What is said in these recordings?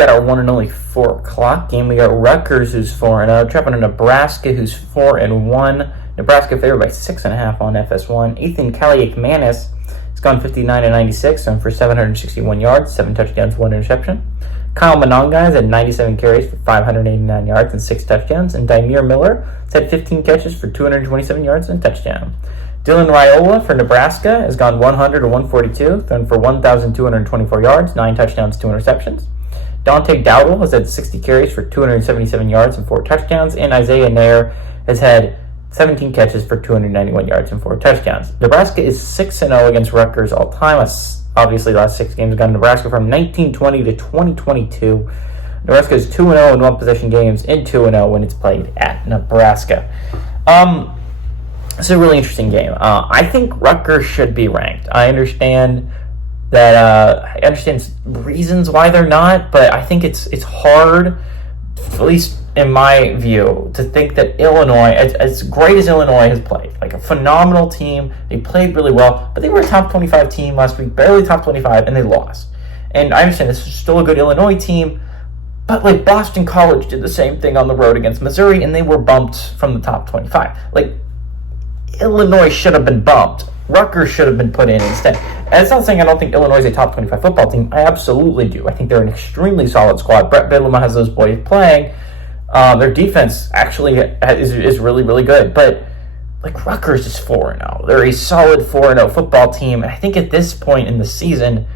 Got our one and only 4 o'clock game. We got Rutgers, who's 4-0, traveling to Nebraska, who's 4-1. Nebraska favored by 6.5 on FS1. Ethan Kaliak-Manis has gone 59-96, and for 761 yards, 7 touchdowns, 1 interception. Kyle Mononga has had 97 carries for 589 yards and 6 touchdowns. And Dymere Miller has had 15 catches for 227 yards and a touchdown. Dylan Raiola for Nebraska has gone 100-142, thrown for 1,224 yards, 9 touchdowns, 2 interceptions. Dante Dowdle has had 60 carries for 277 yards and 4 touchdowns. And Isaiah Nair has had 17 catches for 291 yards and 4 touchdowns. Nebraska is 6-0 against Rutgers all time. Obviously, the last 6 games have gone to Nebraska from 1920 to 2022. Nebraska is 2-0 in one-possession games and 2-0 when it's played at Nebraska. This is a really interesting game. I think Rutgers should be ranked. I understand reasons why they're not, but I think it's hard, at least in my view, to think that Illinois, as great as Illinois has played, like a phenomenal team, they played really well, but they were a top 25 team last week, barely top 25, and they lost. And I understand this is still a good Illinois team, but like Boston College did the same thing on the road against Missouri, and they were bumped from the top 25. Like, Illinois should have been bumped. Rutgers should have been put in instead. And it's not saying I don't think Illinois is a top 25 football team. I absolutely do. I think they're an extremely solid squad. Brett Bielema has those boys playing. Their defense actually is really, really good. But like Rutgers is 4-0. They're a solid 4-0 football team. And I think at this point in the season,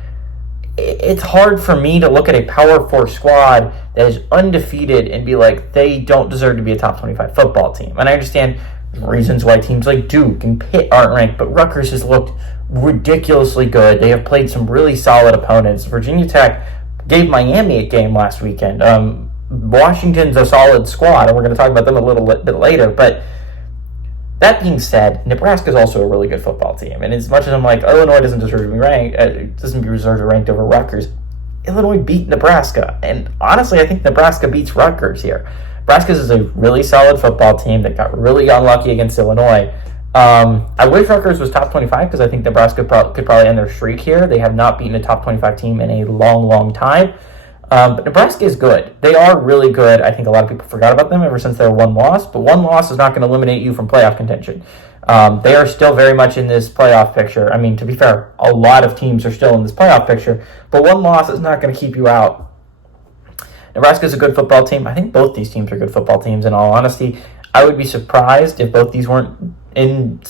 it's hard for me to look at a Power 4 squad that is undefeated and be like, they don't deserve to be a top 25 football team. And I understand reasons why teams like Duke and Pitt aren't ranked, but Rutgers has looked ridiculously good. They have played some really solid opponents. Virginia Tech gave Miami a game last weekend. Washington's a solid squad, and we're going to talk about them a little bit later. But that being said, Nebraska is also a really good football team. And as much as I'm like, Illinois doesn't deserve to be ranked, ranked over Rutgers, Illinois beat Nebraska. And honestly, I think Nebraska beats Rutgers here. Nebraska is a really solid football team that got really unlucky against Illinois. I wish Rutgers was top 25 because I think Nebraska could probably end their streak here. They have not beaten a top 25 team in a long, long time. But Nebraska is good. They are really good. I think a lot of people forgot about them ever since their one loss. But one loss is not going to eliminate you from playoff contention. They are still very much in this playoff picture. I mean, to be fair, a lot of teams are still in this playoff picture. But one loss is not going to keep you out. Nebraska is a good football team. I think both these teams are good football teams, in all honesty. I would be surprised if both these weren't in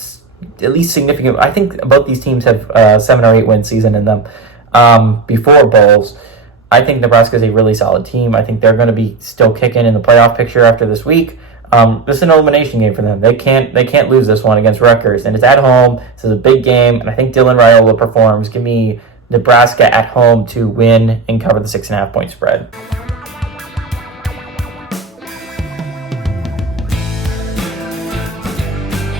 at least significant. I think both these teams have 7 or 8 win season in them before bowls. I think Nebraska is a really solid team. I think they're going to be still kicking in the playoff picture after this week. This is an elimination game for them. They can't lose this one against Rutgers, and it's at home. This is a big game, and I think Dylan Raiola performs. Give me Nebraska at home to win and cover the 6.5 point spread.